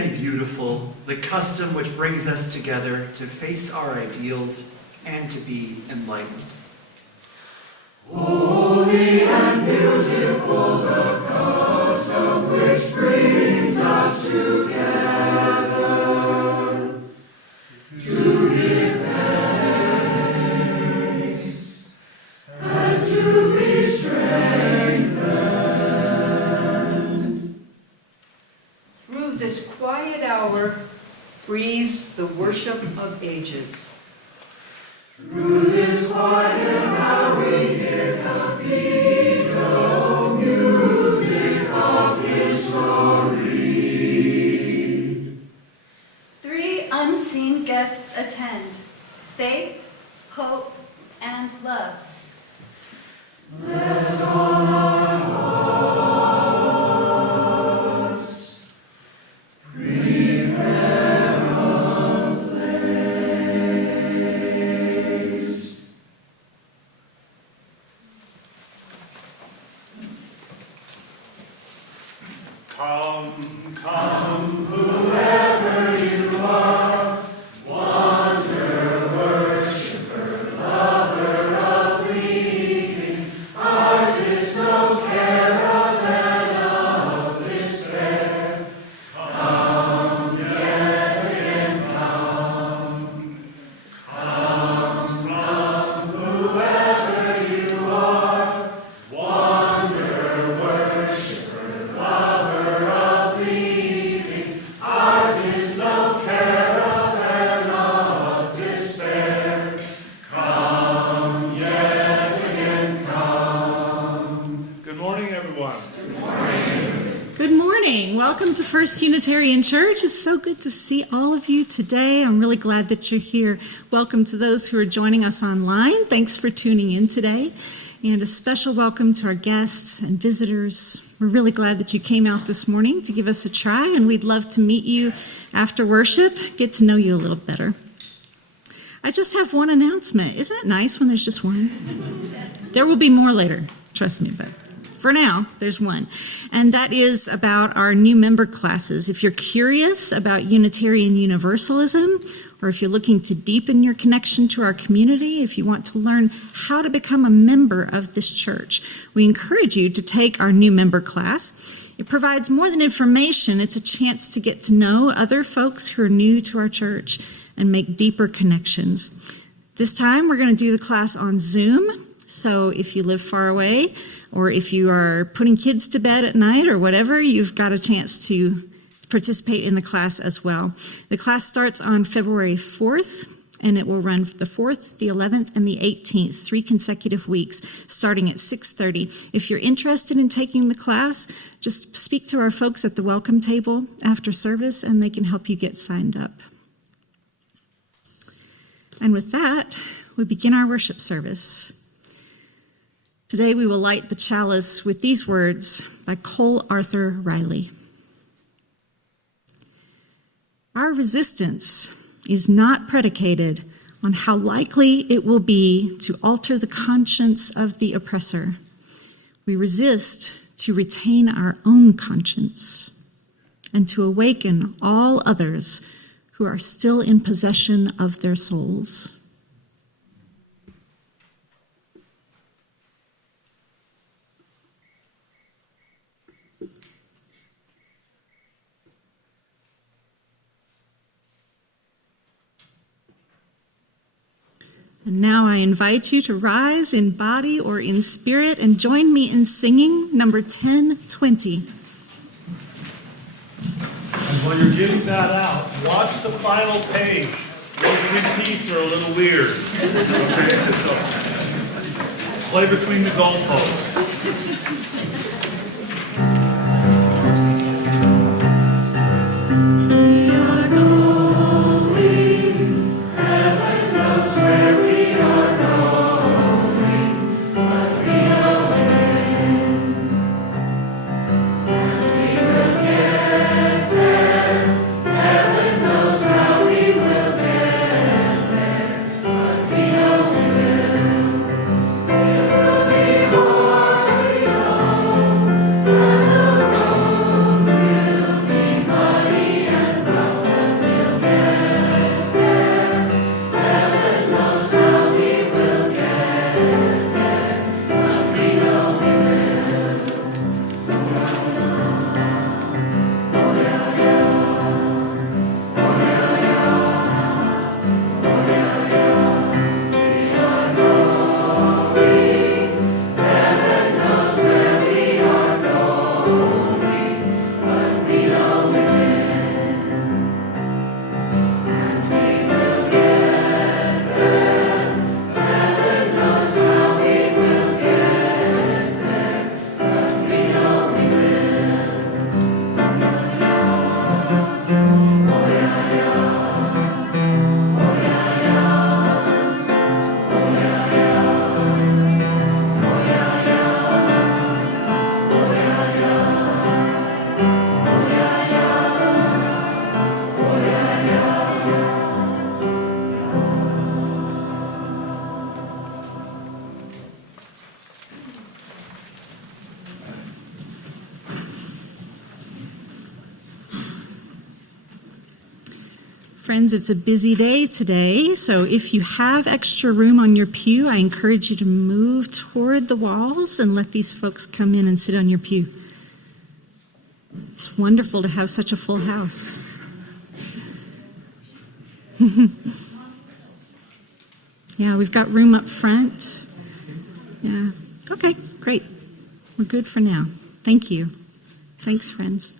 and beautiful, the custom which brings us together to face our ideals and to be enlightened. Holy and beautiful, the custom which brings us together to give thanks and to be strengthened. Through this quiet hour breathes the worship of ages. Through this quiet hour we hear cathedral music of history. Three unseen guests attend: faith, hope, and love. Let all our hearts prepare a place. Come, come, whoever you are, wanderer, worshiper, lover of leaving. Ours is no caravan of despair. Come, yet again come. Come, whoever you are, wanderer, worshiper, lover of leaving. Ours is no caravan of despair. Come, yet again come. Good morning, everyone. Good morning. Welcome to First Unitarian Church. It's so good to see all of you today. I'm really glad that you're here. Welcome to those who are joining us online. Thanks for tuning in today. And a special welcome to our guests and visitors. We're really glad that you came out this morning to give us a try, and we'd love to meet you after worship, get to know you a little better. I just have one announcement. Isn't it nice when there's just one? There will be more later, trust me, but for now, there's one. And that is about our new member classes. If you're curious about Unitarian Universalism, or if you're looking to deepen your connection to our community, if you want to learn how to become a member of this church, we encourage you to take our new member class. It provides more than information. It's a chance to get to know other folks who are new to our church and make deeper connections. This time, we're going to do the class on Zoom. So if you live far away, or if you are putting kids to bed at night or whatever, you've got a chance to participate in the class as well. The class starts on February 4th, and it will run the 4th, the 11th, and the 18th, 3 consecutive weeks, starting at 6:30. If you're interested in taking the class, just speak to our folks at the welcome table after service, and they can help you get signed up. And with that, we begin our worship service. Today we will light the chalice with these words by Cole Arthur Riley. Our resistance is not predicated on how likely it will be to alter the conscience of the oppressor. We resist to retain our own conscience and to awaken all others who are still in possession of their souls. And now I invite you to rise in body or in spirit and join me in singing number 1020. And while you're getting that out, watch the final page. Those repeats are a little weird. Okay, so play between the goalposts. It will be hard. Friends, it's a busy day today, so if you have extra room on your pew, I encourage you to move toward the walls and let these folks come in and sit on your pew. It's wonderful to have such a full house. Yeah, we've got room up front. Yeah, okay, great. We're good for now. Thank you. Thanks, friends.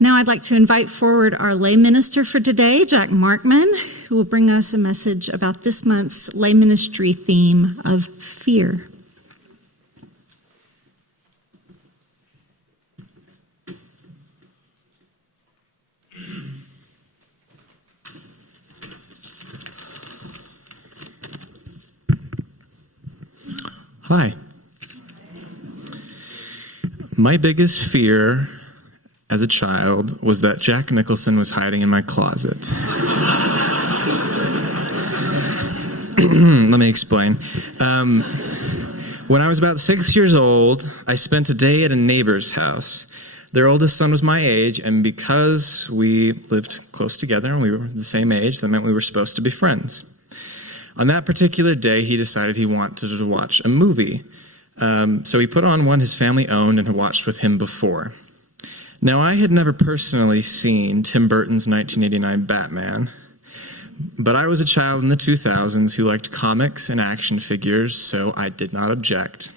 Now I'd like to invite forward our lay minister for today, Jack Markman, who will bring us a message about this month's lay ministry theme of fear. Hi. My biggest fear as a child was that Jack Nicholson was hiding in my closet. Let me explain. When I was about 6 years old, I spent a day at a neighbor's house. Their oldest son was my age, and because we lived close together and we were the same age, that meant we were supposed to be friends. On that particular day, he decided he wanted to watch a movie. So he put on one his family owned and had watched with him before. Now, I had never personally seen Tim Burton's 1989 Batman, but I was a child in the 2000s who liked comics and action figures, so I did not object.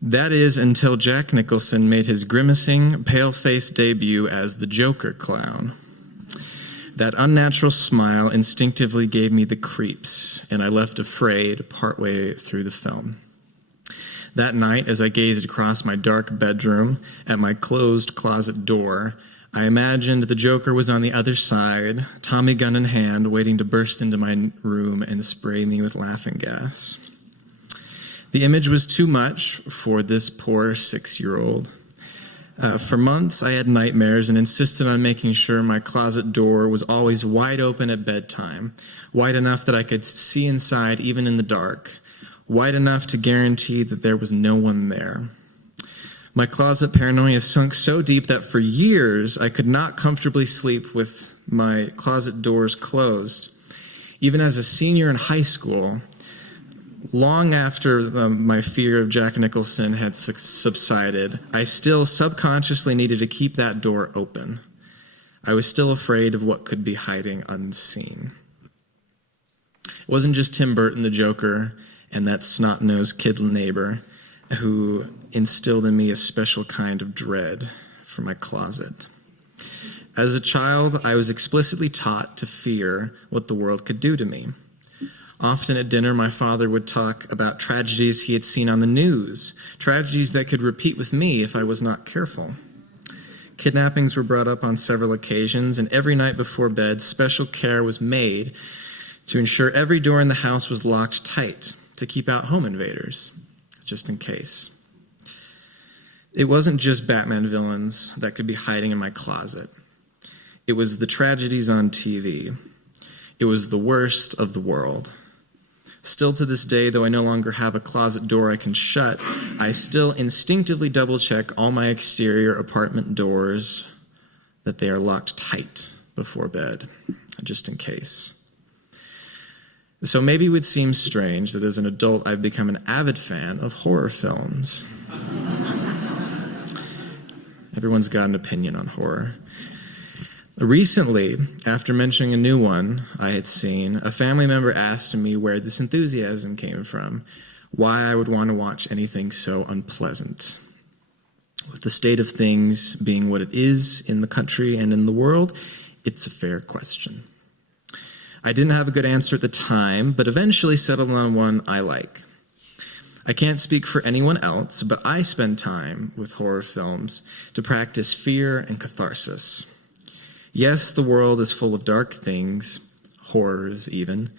That is until Jack Nicholson made his grimacing, pale-faced debut as the Joker clown. That unnatural smile instinctively gave me the creeps, and I left afraid partway through the film. That night, as I gazed across my dark bedroom at my closed closet door, I imagined the Joker was on the other side, Tommy gun in hand, waiting to burst into my room and spray me with laughing gas. The image was too much for this poor 6-year-old. For months, I had nightmares and insisted on making sure my closet door was always wide open at bedtime, wide enough that I could see inside even in the dark, wide enough to guarantee that there was no one there. My closet paranoia sunk so deep that for years I could not comfortably sleep with my closet doors closed. Even as a senior in high school, long after my fear of Jack Nicholson had subsided, I still subconsciously needed to keep that door open. I was still afraid of what could be hiding unseen. It wasn't just Tim Burton, the Joker, and that snot-nosed kid neighbor who instilled in me a special kind of dread for my closet. As a child, I was explicitly taught to fear what the world could do to me. Often at dinner, my father would talk about tragedies he had seen on the news, tragedies that could repeat with me if I was not careful. Kidnappings were brought up on several occasions, and every night before bed, special care was made to ensure every door in the house was locked tight to keep out home invaders, just in case. It wasn't just Batman villains that could be hiding in my closet. It was the tragedies on TV. It was the worst of the world. Still to this day, though I no longer have a closet door I can shut, I still instinctively double-check all my exterior apartment doors that they are locked tight before bed, just in case. So maybe it would seem strange that as an adult I've become an avid fan of horror films. Everyone's got an opinion on horror. Recently, after mentioning a new one I had seen, a family member asked me where this enthusiasm came from, why I would want to watch anything so unpleasant. With the state of things being what it is in the country and in the world, it's a fair question. I didn't have a good answer at the time, but eventually settled on one I like. I can't speak for anyone else, but I spend time with horror films to practice fear and catharsis. Yes, the world is full of dark things, horrors even,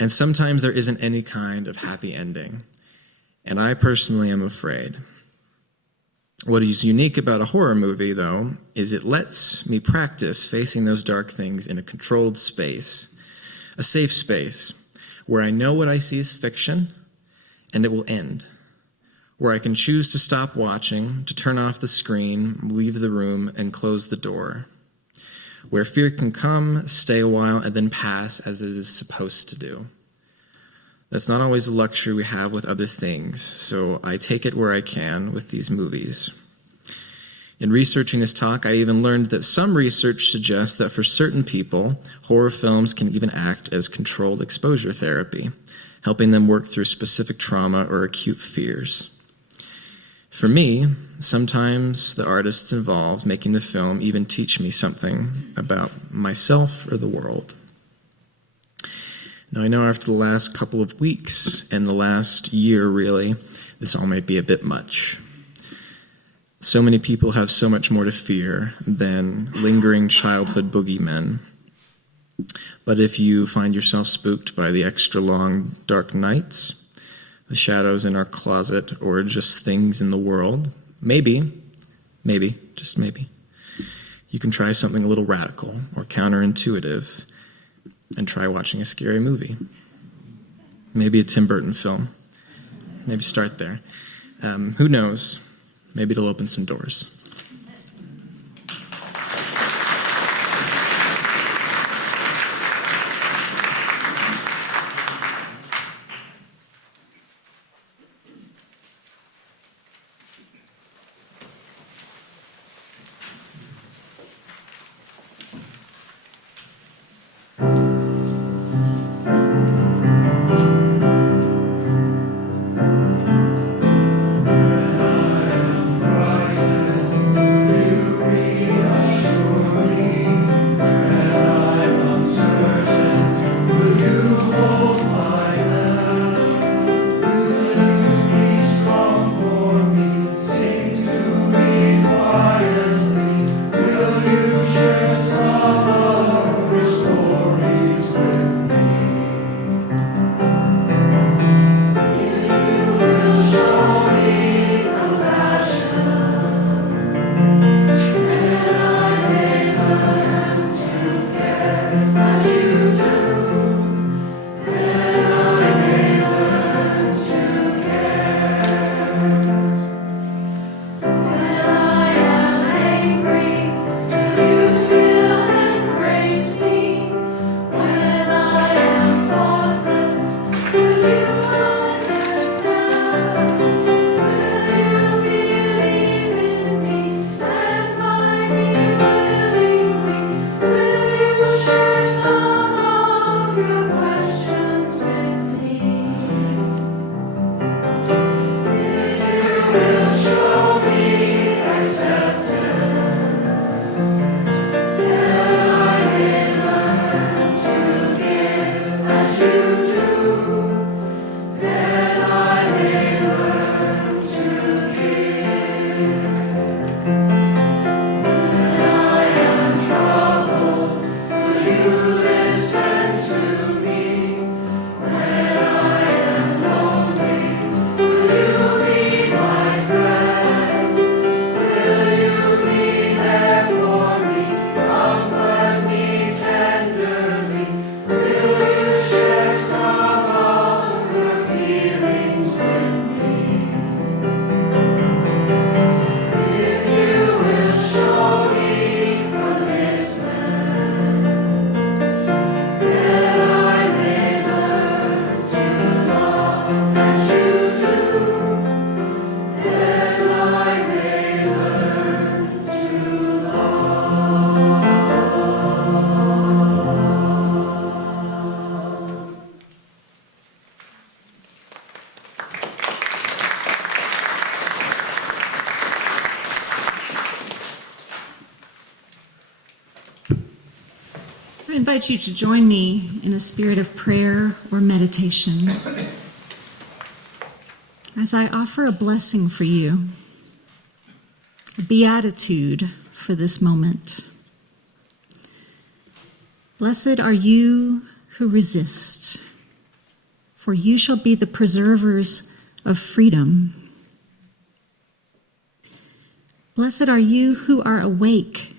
and sometimes there isn't any kind of happy ending. And I personally am afraid. What is unique about a horror movie, though, is it lets me practice facing those dark things in a controlled space, a safe space, where I know what I see is fiction, and it will end, where I can choose to stop watching, to turn off the screen, leave the room, and close the door, where fear can come, stay a while, and then pass as it is supposed to do. That's not always a luxury we have with other things, so I take it where I can with these movies. In researching this talk, I even learned that some research suggests that for certain people, horror films can even act as controlled exposure therapy, helping them work through specific trauma or acute fears. For me, sometimes the artists involved making the film even teach me something about myself or the world. Now, I know after the last couple of weeks and the last year, really, this all might be a bit much. So many people have so much more to fear than lingering childhood boogeymen. But if you find yourself spooked by the extra long, dark nights, the shadows in our closet, or just things in the world, maybe, just maybe, you can try something a little radical or counterintuitive and try watching a scary movie. Maybe a Tim Burton film. Maybe start there. Who knows? Maybe it'll open some doors. I invite you to join me in a spirit of prayer or meditation as I offer a blessing for you, a beatitude for this moment. Blessed are you who resist, for you shall be the preservers of freedom. Blessed are you who are awake,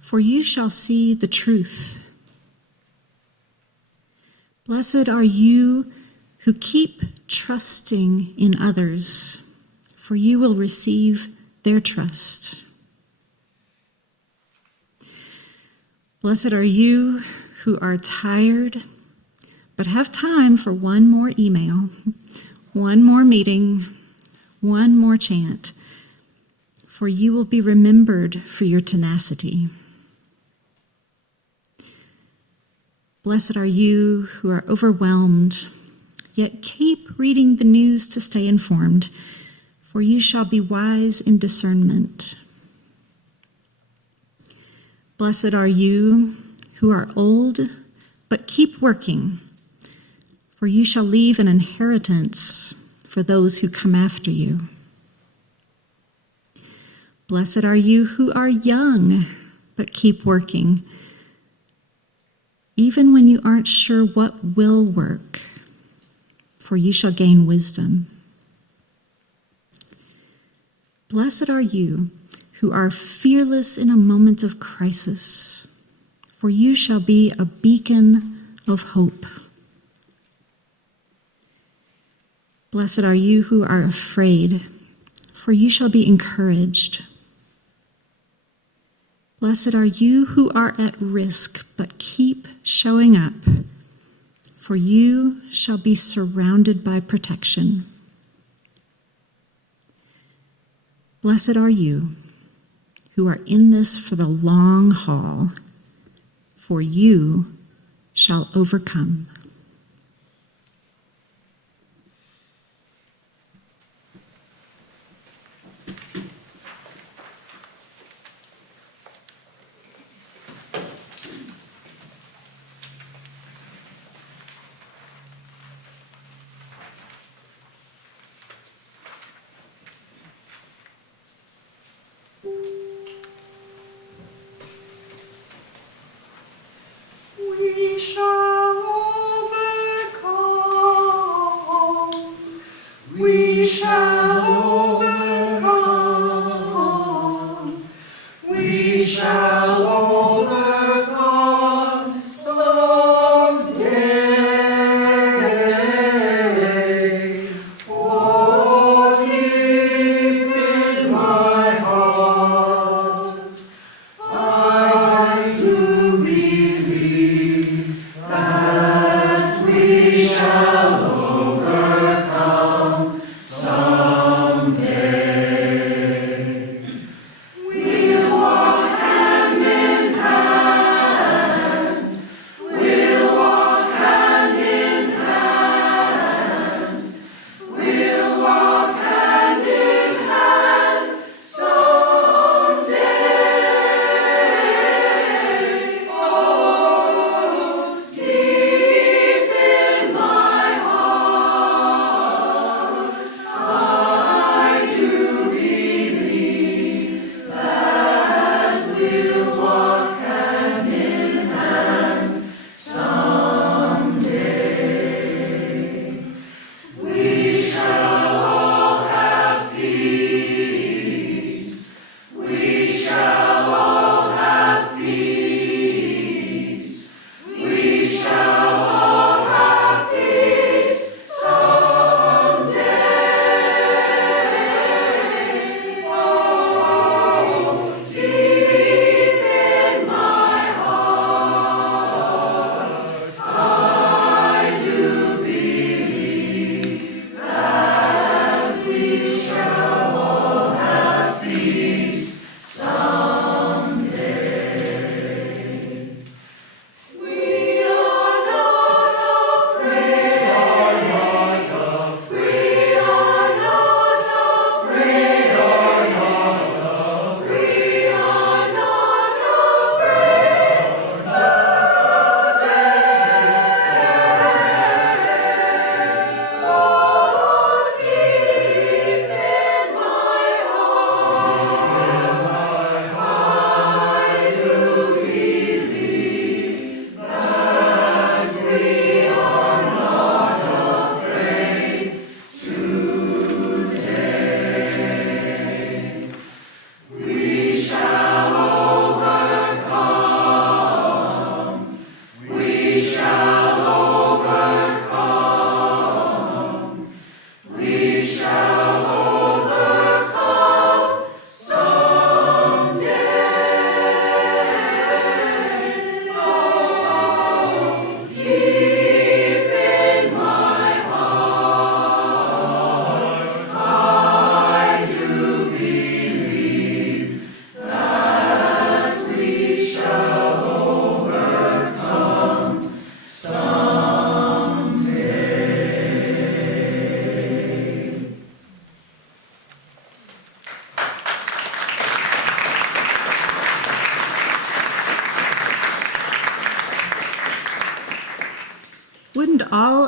for you shall see the truth. Blessed are you who keep trusting in others, for you will receive their trust. Blessed are you who are tired, but have time for one more email, one more meeting, one more chant, for you will be remembered for your tenacity. Blessed are you who are overwhelmed, yet keep reading the news to stay informed, for you shall be wise in discernment. Blessed are you who are old, but keep working, for you shall leave an inheritance for those who come after you. Blessed are you who are young, but keep working, even when you aren't sure what will work, for you shall gain wisdom. Blessed are you who are fearless in a moment of crisis, for you shall be a beacon of hope. Blessed are you who are afraid, for you shall be encouraged. Blessed are you who are at risk, but keep showing up, for you shall be surrounded by protection. Blessed are you who are in this for the long haul, for you shall overcome. We shall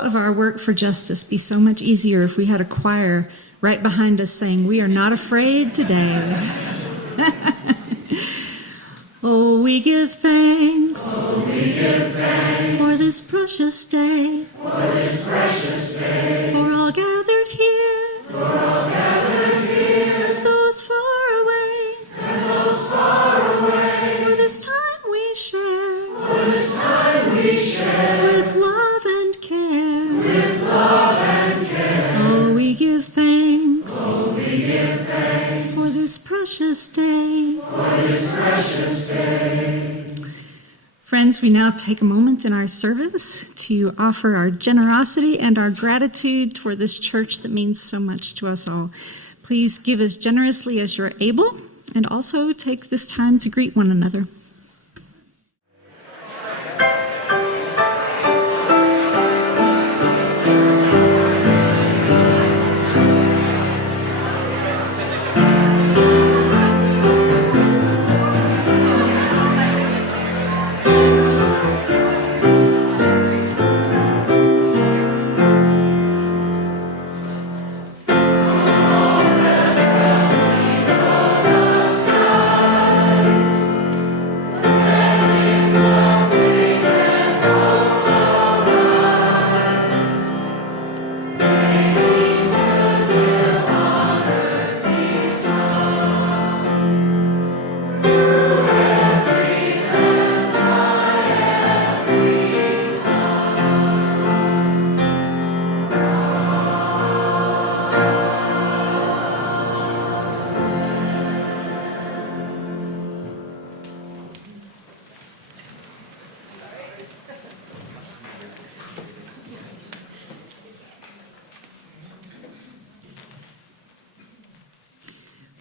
of our work for justice be so much easier if we had a choir right behind us saying, "We are not afraid today." Oh, we give thanks. Oh, we give thanks for this precious day. For this precious day. For all gathered here. For all gathered here. And those far away. And those far away. For this time we share. For this time we share. With love and care. With love and care. Oh, we give thanks. Oh, we give thanks for this precious day. For this precious day. Friends, we now take a moment in our service to offer our generosity and our gratitude toward this church that means so much to us all. Please give as generously as you're able, and also take this time to greet one another.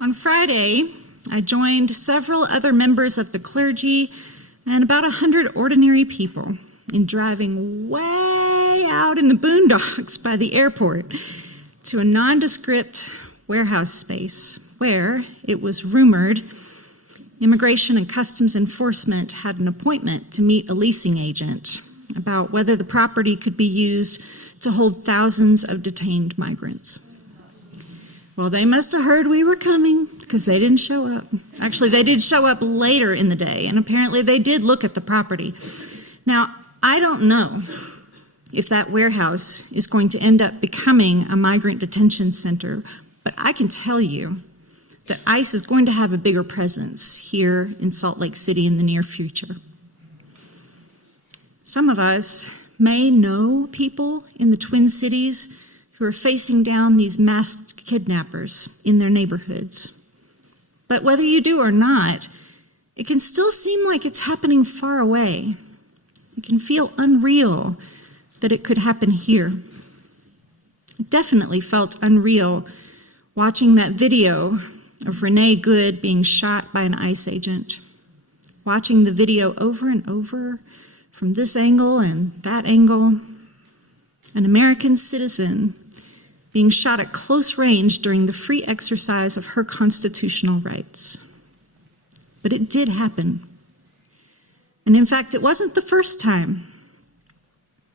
On Friday, I joined several other members of the clergy and about 100 ordinary people in driving way out in the boondocks by the airport to a nondescript warehouse space where, it was rumored, Immigration and Customs Enforcement had an appointment to meet a leasing agent about whether the property could be used to hold thousands of detained migrants. Well, they must have heard we were coming because they didn't show up. Actually, they did show up later in the day, and apparently they did look at the property. Now, I don't know if that warehouse is going to end up becoming a migrant detention center, but I can tell you that ICE is going to have a bigger presence here in Salt Lake City in the near future. Some of us may know people in the Twin Cities who are facing down these masked kidnappers in their neighborhoods. But whether you do or not, it can still seem like it's happening far away. It can feel unreal that it could happen here. It definitely felt unreal watching that video of Renee Good being shot by an ICE agent, watching the video over and over from this angle and that angle, an American citizen being shot at close range during the free exercise of her constitutional rights. But it did happen. And in fact, it wasn't the first time.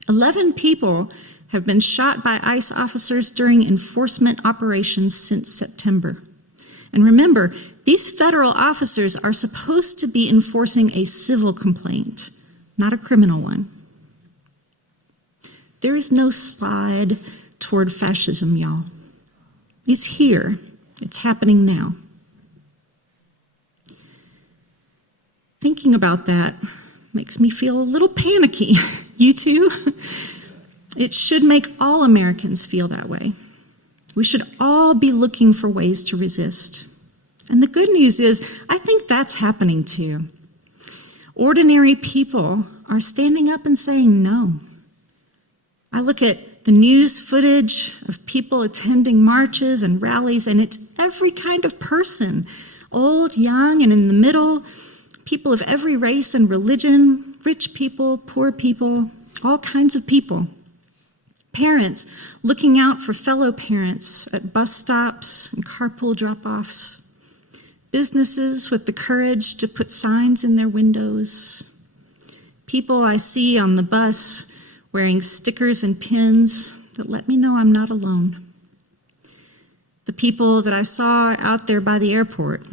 11 people have been shot by ICE officers during enforcement operations since September. And remember, these federal officers are supposed to be enforcing a civil complaint, not a criminal one. There is no slide toward fascism, y'all. It's here. It's happening now. Thinking about that makes me feel a little panicky. You too? It should make all Americans feel that way. We should all be looking for ways to resist. And the good news is, I think that's happening too. Ordinary people are standing up and saying no. I look at the news footage of people attending marches and rallies, and it's every kind of person, old, young, and in the middle, people of every race and religion, rich people, poor people, all kinds of people. Parents looking out for fellow parents at bus stops and carpool drop-offs. Businesses with the courage to put signs in their windows. People I see on the bus wearing stickers and pins that let me know I'm not alone. The people that I saw out there by the airport,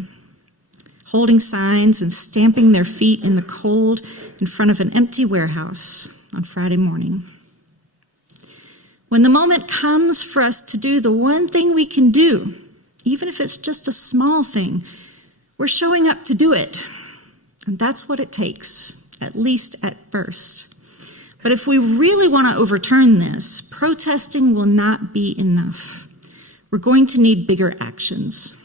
holding signs and stamping their feet in the cold in front of an empty warehouse on Friday morning. When the moment comes for us to do the one thing we can do, even if it's just a small thing, we're showing up to do it. And that's what it takes, at least at first. But if we really want to overturn this, protesting will not be enough. We're going to need bigger actions.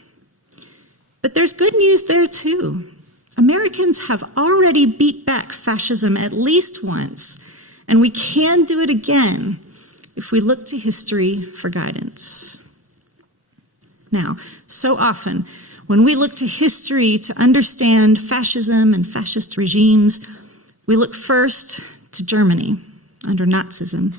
But there's good news there too. Americans have already beat back fascism at least once, and we can do it again if we look to history for guidance. Now, so often, when we look to history to understand fascism and fascist regimes, we look first to Germany under Nazism.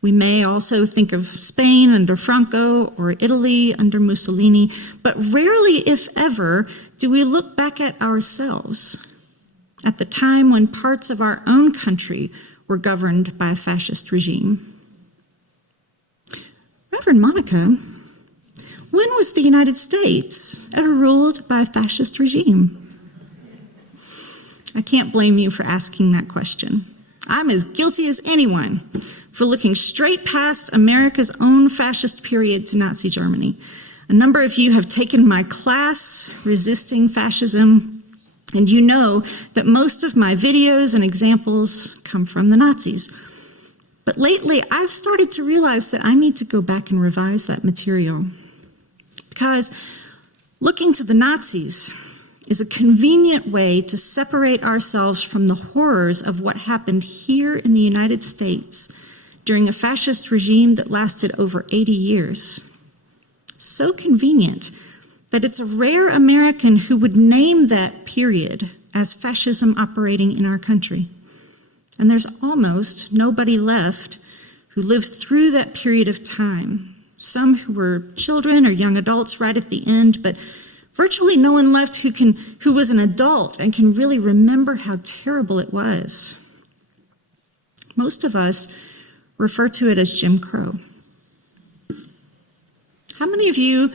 We may also think of Spain under Franco or Italy under Mussolini, but rarely, if ever, do we look back at ourselves, at the time when parts of our own country were governed by a fascist regime. Reverend Monica, when was the United States ever ruled by a fascist regime? I can't blame you for asking that question. I'm as guilty as anyone for looking straight past America's own fascist period to Nazi Germany. A number of you have taken my class, Resisting Fascism, and you know that most of my videos and examples come from the Nazis. But lately, I've started to realize that I need to go back and revise that material. Because looking to the Nazis is a convenient way to separate ourselves from the horrors of what happened here in the United States during a fascist regime that lasted over 80 years. So convenient that it's a rare American who would name that period as fascism operating in our country. And there's almost nobody left who lived through that period of time. Some who were children or young adults right at the end, but virtually no one left who was an adult and can really remember how terrible it was. Most of us refer to it as Jim Crow. How many of you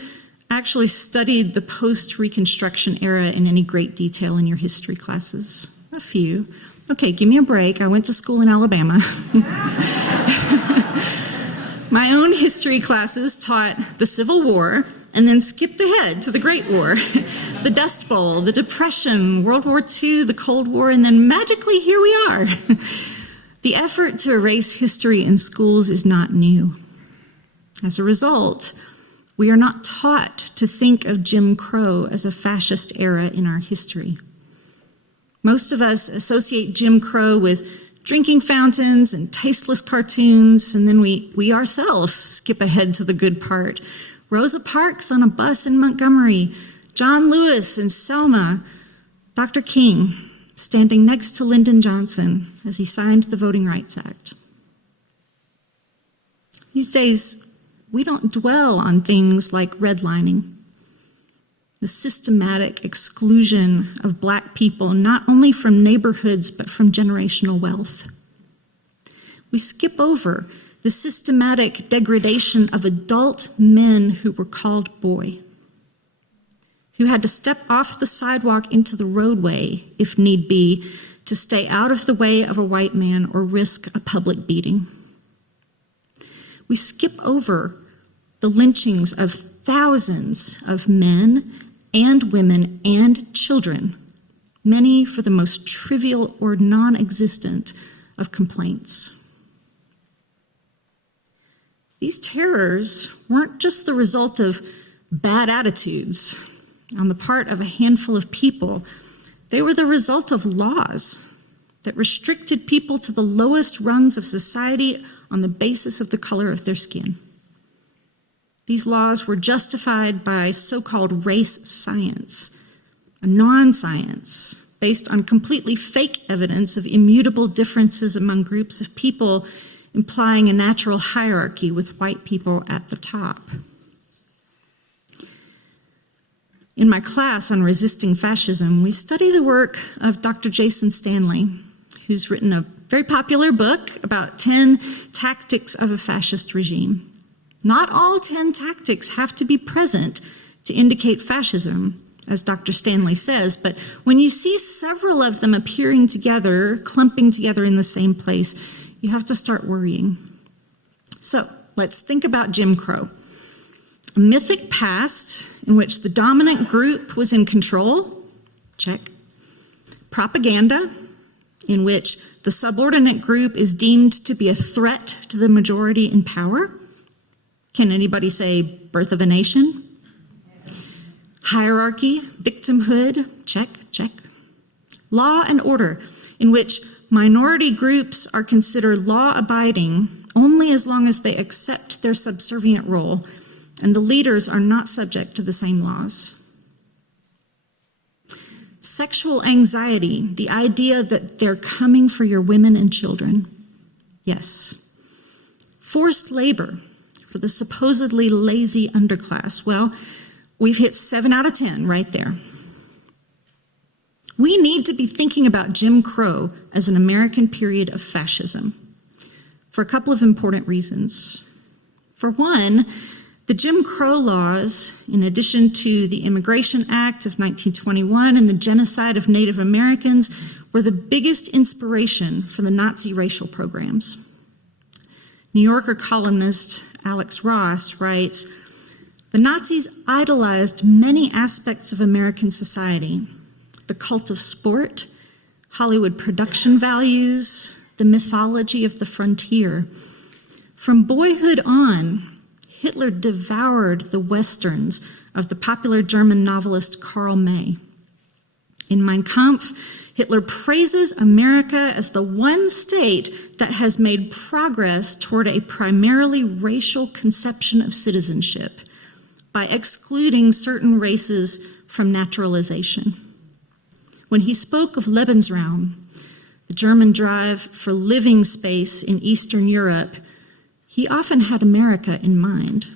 actually studied the post-Reconstruction era in any great detail in your history classes? A few. Okay, give me a break. I went to school in Alabama. My own history classes taught the Civil War and then skipped ahead to the Great War, the Dust Bowl, the Depression, World War II, the Cold War, and then magically here we are. The effort to erase history in schools is not new. As a result, we are not taught to think of Jim Crow as a fascist era in our history. Most of us associate Jim Crow with drinking fountains and tasteless cartoons, and then we ourselves skip ahead to the good part. Rosa Parks on a bus in Montgomery, John Lewis and Selma, Dr. King standing next to Lyndon Johnson as he signed the Voting Rights Act. These days, we don't dwell on things like redlining, the systematic exclusion of Black people, not only from neighborhoods, but from generational wealth. We skip over the systematic degradation of adult men who were called boy, who had to step off the sidewalk into the roadway, if need be, to stay out of the way of a white man or risk a public beating. We skip over the lynchings of thousands of men and women and children, many for the most trivial or non-existent of complaints. These terrors weren't just the result of bad attitudes on the part of a handful of people. They were the result of laws that restricted people to the lowest rungs of society on the basis of the color of their skin. These laws were justified by so-called race science, a non-science based on completely fake evidence of immutable differences among groups of people, implying a natural hierarchy with white people at the top. In my class on resisting fascism, we study the work of Dr. Jason Stanley, who's written a very popular book about 10 tactics of a fascist regime. Not all 10 tactics have to be present to indicate fascism, as Dr. Stanley says, but when you see several of them appearing together, clumping together in the same place, you have to start worrying. So let's think about Jim Crow. A mythic past in which the dominant group was in control, check. Propaganda, in which the subordinate group is deemed to be a threat to the majority in power. Can anybody say Birth of a Nation? Hierarchy, victimhood, check, check. Law and order, in which minority groups are considered law-abiding only as long as they accept their subservient role, and the leaders are not subject to the same laws. Sexual anxiety, the idea that they're coming for your women and children. Yes. Forced labor for the supposedly lazy underclass. Well, we've hit 7 out of 10 right there. We need to be thinking about Jim Crow as an American period of fascism for a couple of important reasons. For one, the Jim Crow laws, in addition to the Immigration Act of 1921 and the genocide of Native Americans, were the biggest inspiration for the Nazi racial programs. New Yorker columnist Alex Ross writes, "The Nazis idolized many aspects of American society: the cult of sport, Hollywood production values, the mythology of the frontier. From boyhood on, Hitler devoured the westerns of the popular German novelist Karl May. In Mein Kampf, Hitler praises America as the one state that has made progress toward a primarily racial conception of citizenship by excluding certain races from naturalization. When he spoke of Lebensraum, the German drive for living space in Eastern Europe, he often had America in mind."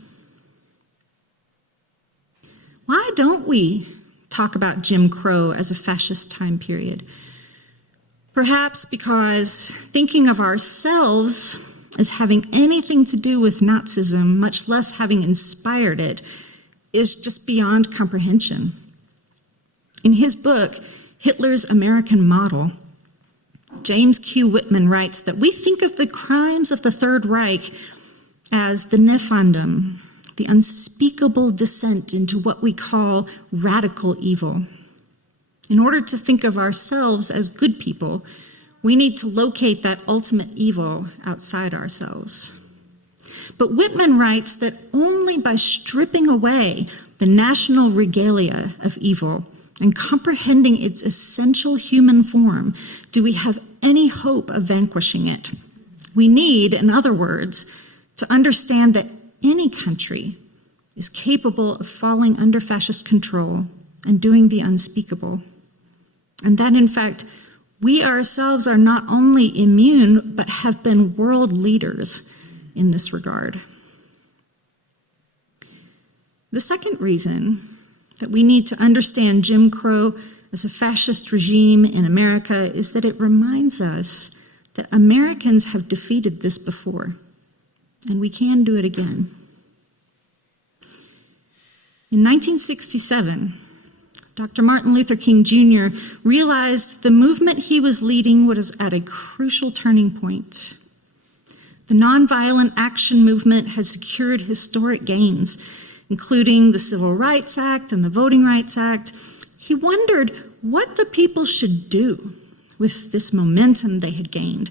Why don't we talk about Jim Crow as a fascist time period? Perhaps because thinking of ourselves as having anything to do with Nazism, much less having inspired it, is just beyond comprehension. In his book, Hitler's American Model, James Q. Whitman writes that we think of the crimes of the Third Reich as the nefandum, the unspeakable descent into what we call radical evil. In order to think of ourselves as good people, we need to locate that ultimate evil outside ourselves. But Whitman writes that only by stripping away the national regalia of evil and comprehending its essential human form do we have any hope of vanquishing it. We need, in other words, to understand that any country is capable of falling under fascist control and doing the unspeakable. And that, in fact, we ourselves are not only immune, but have been world leaders in this regard. The second reason that we need to understand Jim Crow as a fascist regime in America is that it reminds us that Americans have defeated this before, and we can do it again. In 1967, Dr. Martin Luther King Jr. realized the movement he was leading was at a crucial turning point. The nonviolent action movement had secured historic gains, including the Civil Rights Act and the Voting Rights Act. He wondered what the people should do with this momentum they had gained,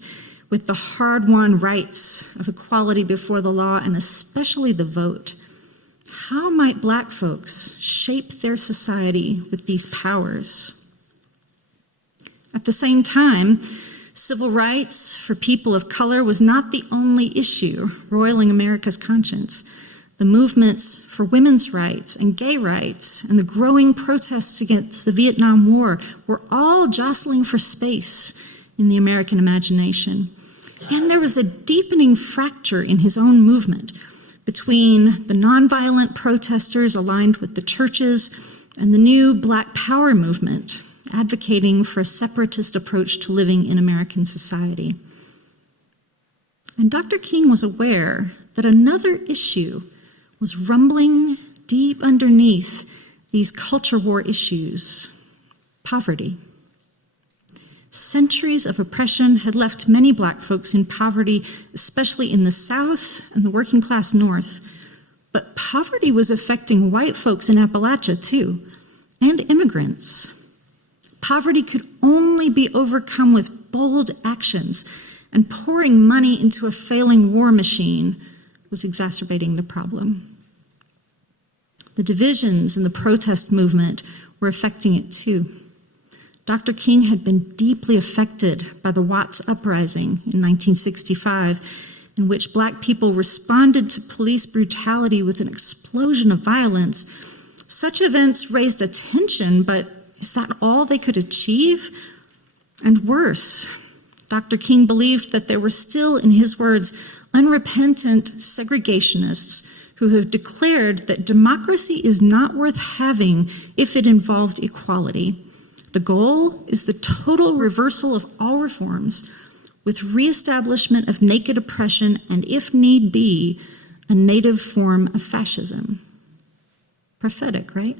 with the hard-won rights of equality before the law and especially the vote. How might Black folks shape their society with these powers? At the same time, civil rights for people of color was not the only issue roiling America's conscience. The movements for women's rights and gay rights and the growing protests against the Vietnam War were all jostling for space in the American imagination. And there was a deepening fracture in his own movement between the nonviolent protesters aligned with the churches and the new Black Power movement, advocating for a separatist approach to living in American society. And Dr. King was aware that another issue was rumbling deep underneath these culture war issues: poverty. Centuries of oppression had left many Black folks in poverty, especially in the South and the working class North. But poverty was affecting white folks in Appalachia too, and immigrants. Poverty could only be overcome with bold actions, and pouring money into a failing war machine was exacerbating the problem. The divisions in the protest movement were affecting it too. Dr. King had been deeply affected by the Watts Uprising in 1965, in which Black people responded to police brutality with an explosion of violence. Such events raised attention, but is that all they could achieve? And worse, Dr. King believed that there were still, in his words, unrepentant segregationists who have declared that democracy is not worth having if it involved equality. The goal is the total reversal of all reforms, with reestablishment of naked oppression and, if need be, a native form of fascism. Prophetic, right?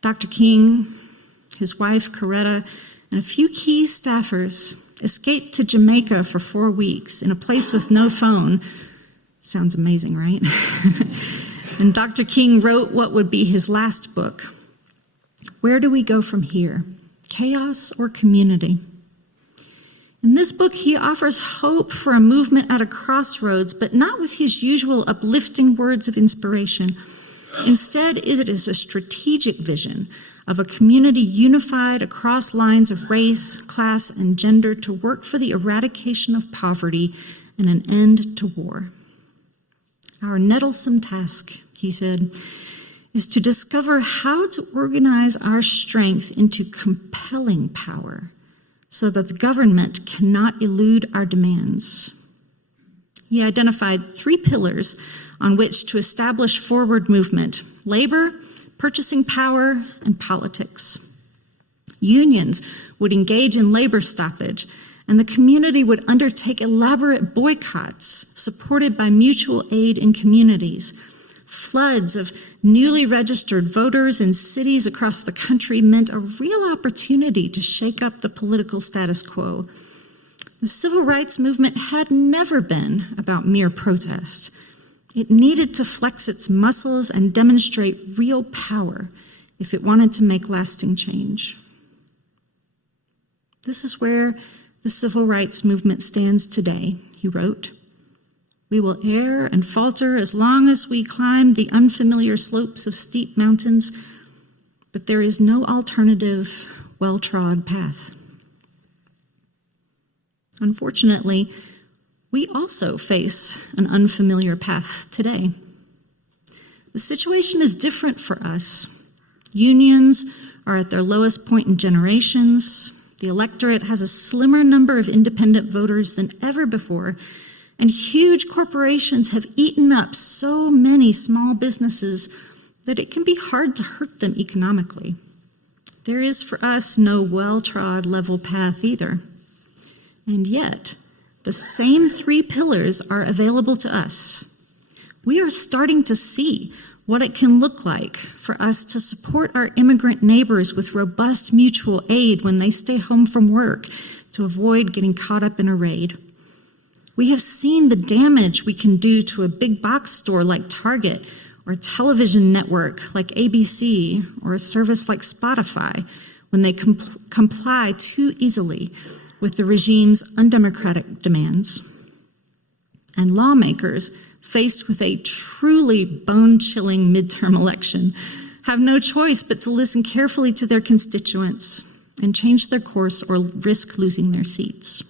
Dr. King, his wife, Coretta, and a few key staffers escaped to Jamaica for 4 weeks in a place with no phone. Sounds amazing, right? And Dr. King wrote what would be his last book. Where do we go from here? Chaos or community? In this book, he offers hope for a movement at a crossroads, but not with his usual uplifting words of inspiration. Instead, it is a strategic vision of a community unified across lines of race, class, and gender to work for the eradication of poverty and an end to war. Our nettlesome task, he said, is to discover how to organize our strength into compelling power so that the government cannot elude our demands. He identified 3 pillars on which to establish forward movement: labor, purchasing power, and politics. Unions would engage in labor stoppage, and the community would undertake elaborate boycotts supported by mutual aid in communities. Floods of newly registered voters in cities across the country meant a real opportunity to shake up the political status quo. The civil rights movement had never been about mere protest. It needed to flex its muscles and demonstrate real power if it wanted to make lasting change. This is where the civil rights movement stands today, he wrote. We will err and falter as long as we climb the unfamiliar slopes of steep mountains, but there is no alternative, well-trod path. Unfortunately, we also face an unfamiliar path today. The situation is different for us. Unions are at their lowest point in generations. The electorate has a slimmer number of independent voters than ever before, and huge corporations have eaten up so many small businesses that it can be hard to hurt them economically. There is for us no well-trod level path either. And yet, the same 3 pillars are available to us. We are starting to see what it can look like for us to support our immigrant neighbors with robust mutual aid when they stay home from work to avoid getting caught up in a raid. We have seen the damage we can do to a big box store like Target, or a television network like ABC, or a service like Spotify when they comply too easily with the regime's undemocratic demands. And lawmakers, faced with a truly bone-chilling midterm election, have no choice but to listen carefully to their constituents and change their course or risk losing their seats.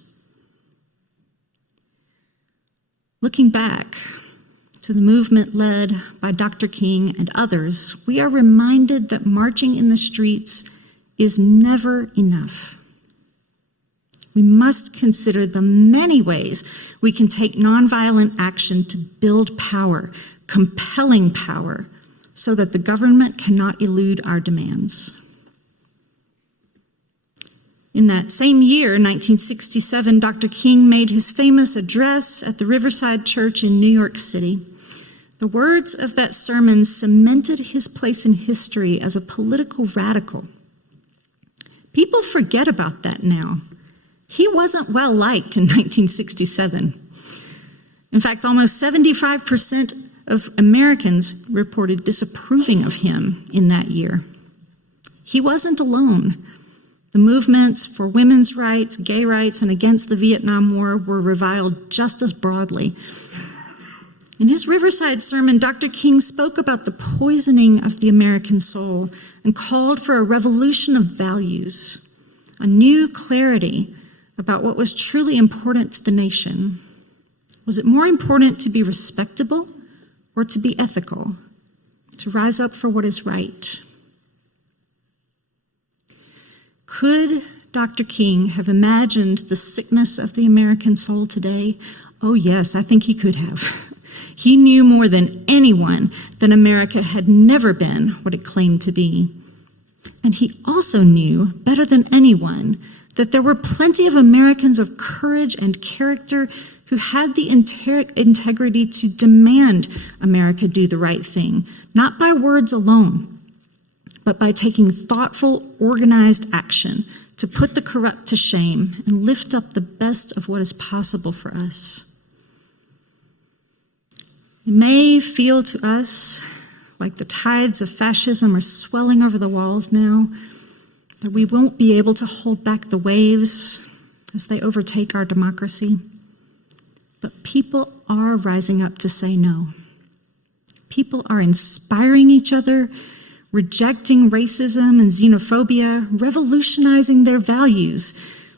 Looking back to the movement led by Dr. King and others, we are reminded that marching in the streets is never enough. We must consider the many ways we can take nonviolent action to build power, compelling power, so that the government cannot elude our demands. In that same year, 1967, Dr. King made his famous address at the Riverside Church in New York City. The words of that sermon cemented his place in history as a political radical. People forget about that now. He wasn't well liked in 1967. In fact, almost 75% of Americans reported disapproving of him in that year. He wasn't alone. The movements for women's rights, gay rights, and against the Vietnam War were reviled just as broadly. In his Riverside sermon, Dr. King spoke about the poisoning of the American soul and called for a revolution of values, a new clarity about what was truly important to the nation. Was it more important to be respectable or to be ethical, to rise up for what is right? Could Dr. King have imagined the sickness of the American soul today? Oh yes, I think he could have. He knew more than anyone that America had never been what it claimed to be. And he also knew, better than anyone, that there were plenty of Americans of courage and character who had the integrity to demand America do the right thing, not by words alone, but by taking thoughtful, organized action to put the corrupt to shame and lift up the best of what is possible for us. It may feel to us like the tides of fascism are swelling over the walls now, that we won't be able to hold back the waves as they overtake our democracy. But people are rising up to say no. People are inspiring each other, rejecting racism and xenophobia, revolutionizing their values,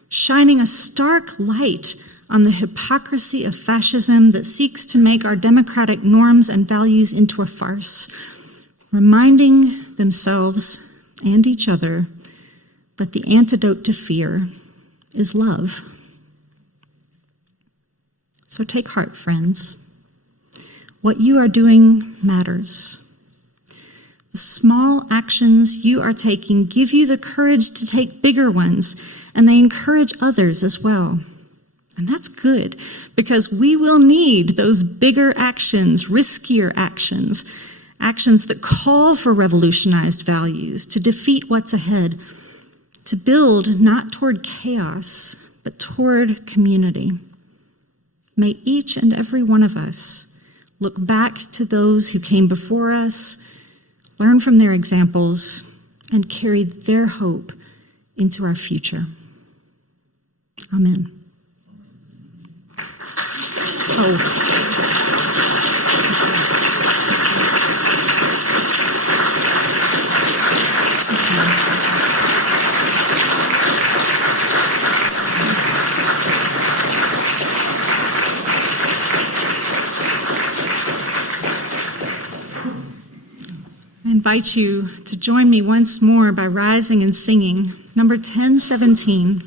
shining a stark light on the hypocrisy of fascism that seeks to make our democratic norms and values into a farce, reminding themselves and each other that the antidote to fear is love. So take heart, friends. What you are doing matters. The small actions you are taking give you the courage to take bigger ones, and they encourage others as well. And that's good, because we will need those bigger actions, riskier actions, actions that call for revolutionized values, to defeat what's ahead, to build not toward chaos, but toward community. May each and every one of us look back to those who came before us, learn from their examples, and carry their hope into our future. Amen. I invite you to join me once more by rising and singing number 1017.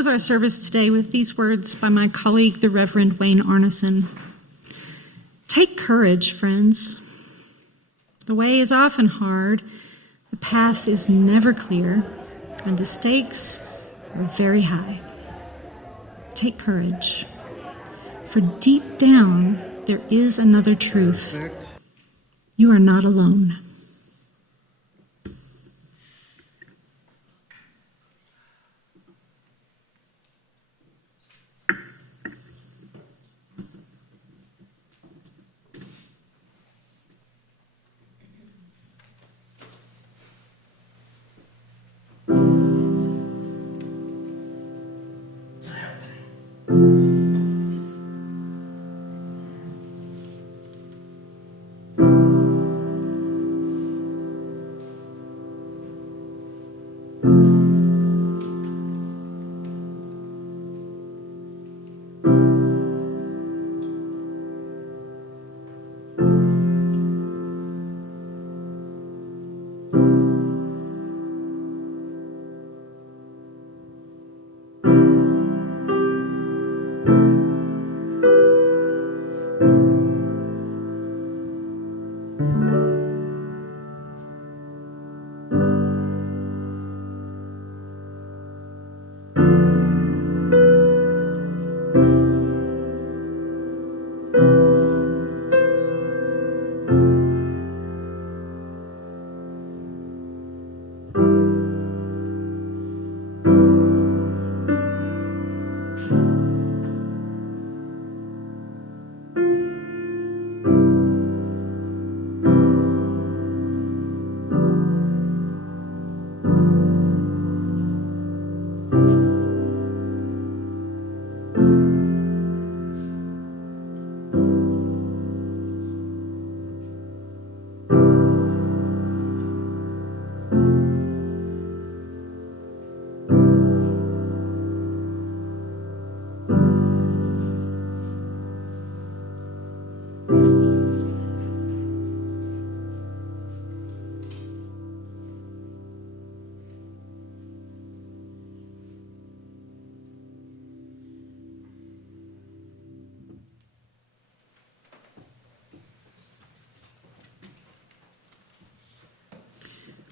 close our service today with these words by my colleague, the Reverend Wayne Arneson. Take courage, friends. The way is often hard, the path is never clear, and the stakes are very high. Take courage, for deep down there is another truth. You are not alone.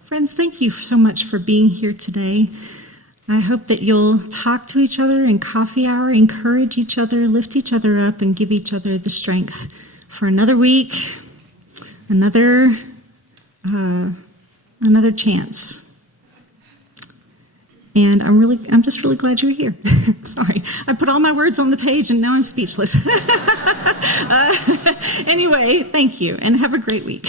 Friends, thank you so much for being here today. I hope that you'll talk to each other in coffee hour, encourage each other, lift each other up, and give each other the strength for another week, another chance. And I'm just really glad you're here. Sorry, I put all my words on the page and now I'm speechless. Anyway, thank you and have a great week.